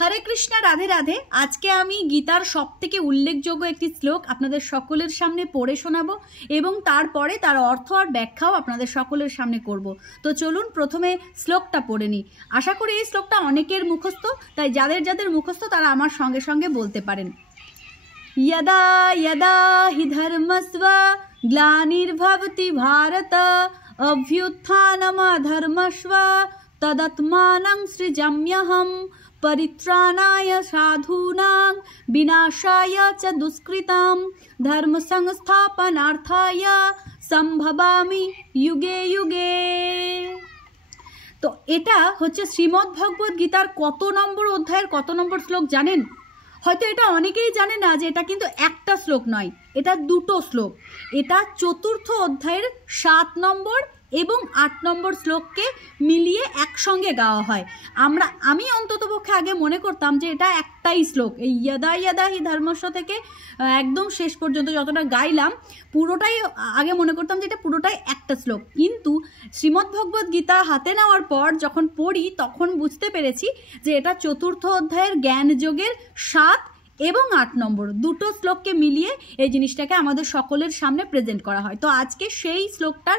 হরে কৃষ্ণ, রাধে রাধে। আজকে আমি গীতার সবথেকে উল্লেখযোগ্য একটি শ্লোক আপনাদের সকলের সামনে পড়ে শোনাবো এবং তারপরে তার অর্থ আর ব্যাখ্যাও আপনাদের সকলের সামনে করব। তো চলুন প্রথমে শ্লোকটা পড়ে নিই। আশা করি এই শ্লোকটা অনেকের মুখস্থ, তাই যাদের যাদের মুখস্থ তারা আমার সঙ্গে সঙ্গে বলতে পারেন। यदा यदा हि धर्मस्व ग्लानिर्भवति भारत अभ्युत्थानमधर्मस्व तदात्मानं सृजाम्यहं परित्राणाय साधूनां विनाशाय च दुष्कृतां धर्मसंस्थापनार्थाय सम्भवामि युगे युगे। তো এটা হচ্ছে শ্রীমদ্ ভগবদ গীতার কত নম্বর অধ্যায়ের কত নম্বর শ্লোক জানেন? হয়তো এটা অনেকেই জানে না যে এটা কিন্তু একটা শ্লোক নয়, এটা দুটো শ্লোক। এটা চতুর্থ অধ্যায়ের 7 নম্বর এবং 8 নম্বর শ্লোককে মিলিয়ে একসঙ্গে গাওয়া হয়। আমি অন্ততপক্ষে আগে মনে করতাম যে এটা একটাই শ্লোক, এই ইয়দা ইয়দা হি ধর্মস্ব থেকে একদম শেষ পর্যন্ত যতটা গাইলাম পুরোটাই আগে মনে করতাম যে এটা পুরোটাই একটা শ্লোক। কিন্তু শ্রীমদ্ ভগবদ গীতা হাতে নেওয়ার পর যখন পড়ি তখন বুঝতে পেরেছি যে এটা চতুর্থ অধ্যায়ের জ্ঞান যোগের 7 এবং 8 নম্বর দুটো শ্লোককে মিলিয়ে এই জিনিসটাকে আমাদের সকলের সামনে প্রেজেন্ট করা হয়। তো আজকে সেই শ্লোকটার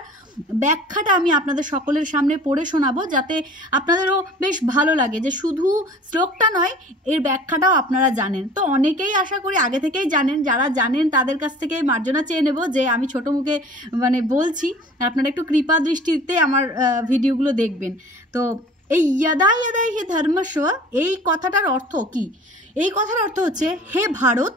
ব্যাখ্যাটা আমি আপনাদের সকলের সামনে পড়ে শোনাবো, যাতে আপনাদেরও বেশ ভালো লাগে যে শুধু শ্লোকটা নয়, এর ব্যাখ্যাটাও আপনারা জানেন। তো অনেকেই আশা করি আগে থেকেই জানেন, যারা জানেন তাদের কাছ থেকে মার্জনা চেয়ে নেব যে আমি ছোট মুখে বলছি, আপনারা একটু কৃপা দৃষ্টিতে আমার ভিডিওগুলো দেখবেন। তো এই ইয়দা ইয়দা হি ধর্মস্ব, এই কথাটার অর্থ কি? এই কথার অর্থ হচ্ছে, হে ভারত,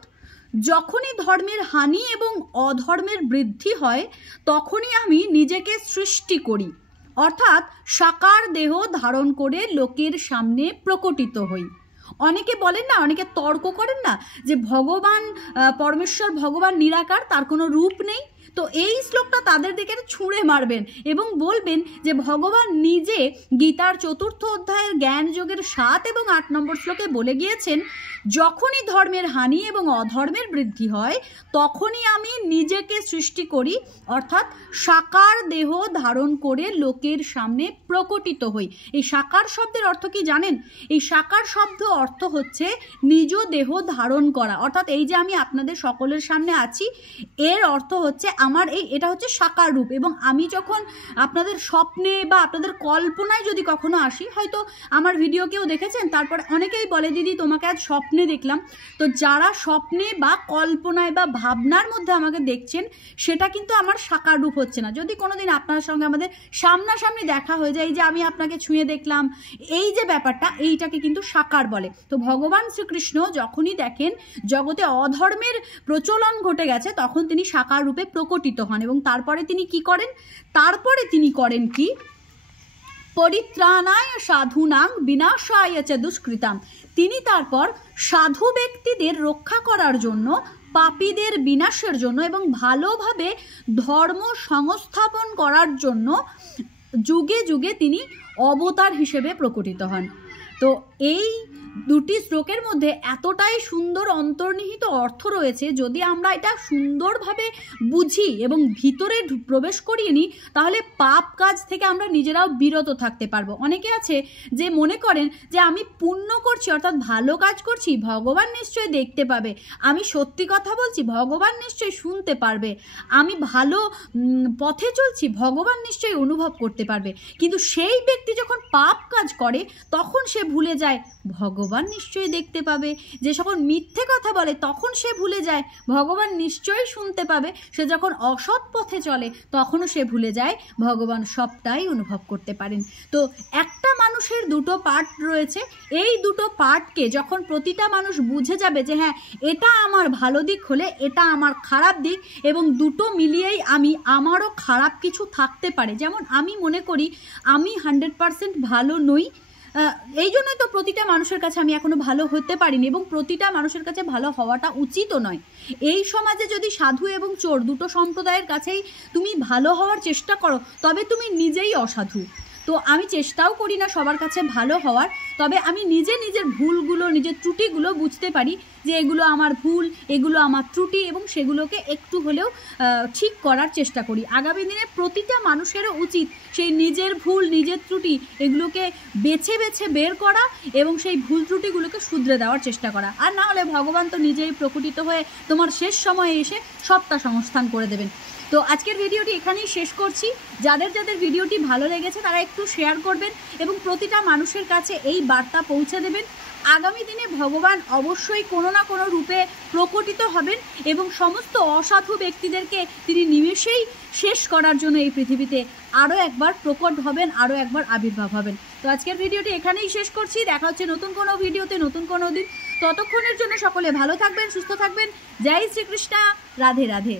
যখনই ধর্মের হানি এবং অধর্মের বৃদ্ধি হয় তখনই আমি নিজেকে সৃষ্টি করি, অর্থাৎ সাকার দেহ ধারণ করে লোকের সামনে প্রকটিত হই। অনেকে বলেন না, অনেকে তর্ক করেন না যে ভগবান পরমেশ্বর ভগবান নিরাকার, তার কোনো রূপ নেই। তো এই শ্লোকটা তাদের দিকে ছুঁড়ে মারবেন এবং বলবেন যে ভগবান নিজে গীতার চতুর্থ অধ্যায়ের জ্ঞান যোগের 7 এবং 8 নম্বর শ্লোকে বলে গিয়েছেন, যখনই ধর্মের হানি এবং অধর্মের বৃদ্ধি হয় তখনই আমি নিজেকে সৃষ্টি করি, অর্থাৎ সাকার দেহ ধারণ করে লোকের সামনে প্রকটিত হই। এই সাকার শব্দের অর্থ কি জানেন? এই সাকার শব্দ অর্থ হচ্ছে নিজ দেহ ধারণ করা, অর্থাৎ এই যে আমি আপনাদের সকলের সামনে আছি এর অর্থ হচ্ছে এটা হচ্ছে সাকার রূপ। এবং আমি যখন আপনাদের স্বপ্নে বা আপনাদের কল্পনায় যদি কখনো আসি, হয়তো আমার ভিডিও কেউ দেখেছেন, তারপর অনেকেই বলে দিদি তোমাকে আজ স্বপ্নে দেখলাম। তো যারা স্বপ্নে বা কল্পনায় বা ভাবনার মধ্যে আমাকে দেখছেন সেটা কিন্তু আমার সাকার রূপ হচ্ছে না। যদি কোনোদিন আপনার সঙ্গে আমাদের সামনাসামনি দেখা হয়ে যায়, যে আমি আপনাকে ছুঁয়ে দেখলাম, এই যে ব্যাপারটা, এইটাকে কিন্তু সাকার বলে। তো ভগবান শ্রীকৃষ্ণ যখনই দেখেন জগতে অধর্মের প্রচলন ঘটে গেছে তখন তিনি সাকার রূপে প্রকটিত হন এবং তারপরে তিনি কি করেন? কি পরিত্রাণায় সাধুনাং বিনাশায় চ দুষ্কৃতাম, তিনি তারপর সাধু ব্যক্তিদের রক্ষা করার জন্য, পাপীদের বিনাশের জন্য এবং ভালোভাবে ধর্ম সংস্থাপন করার জন্য যুগে যুগে তিনি অবতার হিসেবে প্রকটিত হন। তো এই দুটি শ্লোকের মধ্যে এতটাই সুন্দর অন্তর্নিহিত অর্থ রয়েছে, যদি আমরা এটা সুন্দরভাবে বুঝি এবং ভিতরে প্রবেশ করিয়ে নিই তাহলে পাপ কাজ থেকে আমরা নিজেরাও বিরত থাকতে পারবো। অনেকে আছে যে মনে করেন যে আমি পুণ্য করছি, অর্থাৎ ভালো কাজ করছি, ভগবান নিশ্চয়ই দেখতে পাবে, আমি সত্যি কথা বলছি, ভগবান নিশ্চয়ই শুনতে পারবে, আমি ভালো পথে চলছি, ভগবান নিশ্চয়ই অনুভব করতে পারবে। কিন্তু সেই ব্যক্তি যখন পাপ কাজ করে তখন সে ভুলে যায় ভগবান নিশ্চয়ই দেখতে পাবে। যে যখন মিথ্যে কথা বলে তখন সে ভুলে যায় ভগবান নিশ্চয়ই শুনতে পাবে। সে যখন অসৎ পথে চলে তখনও সে ভুলে যায় ভগবান সবটাই অনুভব করতে পারেন। তো একটা মানুষের দুটো পার্ট রয়েছে, এই দুটো পার্টকে যখন প্রতিটা মানুষ বুঝে যাবে যে হ্যাঁ এটা আমার ভালো দিক হলে এটা আমার খারাপ দিক, এবং দুটো মিলিয়েই আমারও খারাপ কিছু থাকতে পারে। যেমন আমি মনে করি আমি 100% ভালো নই, এই জন্যই তো প্রতিটা মানুষের কাছে আমি এখনো ভালো হতে পারিনি এবং প্রতিটা মানুষের কাছে ভালো হওয়াটা উচিতও নয়। এই সমাজে যদি সাধু এবং চোর দুটো সম্প্রদায়ের কাছেই তুমি ভালো হওয়ার চেষ্টা করো তবে তুমি নিজেই অসাধু। তো আমি চেষ্টাও করি না সবার কাছে ভালো হওয়ার, তবে আমি নিজের ভুলগুলো, নিজের ত্রুটিগুলো বুঝতে পারি যে এগুলো আমার ভুল, এগুলো আমার ত্রুটি, এবং সেগুলোকে একটু হলেও ঠিক করার চেষ্টা করি। আগামী দিনে প্রতিটা মানুষেরও উচিত সেই নিজের ভুল, নিজের ত্রুটি এগুলোকে বেছে বেছে বের করা এবং সেই ভুল ত্রুটিগুলোকে শুধরে দেওয়ার চেষ্টা করা। আর না হলে ভগবান তো নিজেই প্রকটিত হয়ে তোমার শেষ সময়ে এসে সবটা সংস্থান করে দেবেন। তো আজকের ভিডিওটি এখানেই শেষ করছি। যাদের ভিডিওটি ভালো লেগেছে তারা একটু শেয়ার করবেন এবং প্রতিটা মানুষের কাছে এই বার্তা পৌঁছে দেবেন। আগামী দিনে ভগবান অবশ্যই কোনো না কোনো রূপে প্রকটিত হবেন এবং সমস্ত অসাধু ব্যক্তিদেরকে তিনি নিমেষেই শেষ করার জন্য এই পৃথিবীতে আরও একবার প্রকট হবেন, আরও একবার আবির্ভাব হবেন। তো আজকের ভিডিওটি এখানেই শেষ করছি। দেখা হচ্ছে নতুন কোনো ভিডিওতে, নতুন কোনো দিন। ততক্ষণের জন্য সকলে ভালো থাকবেন, সুস্থ থাকবেন। জয় শ্রীকৃষ্ণ, রাধে রাধে।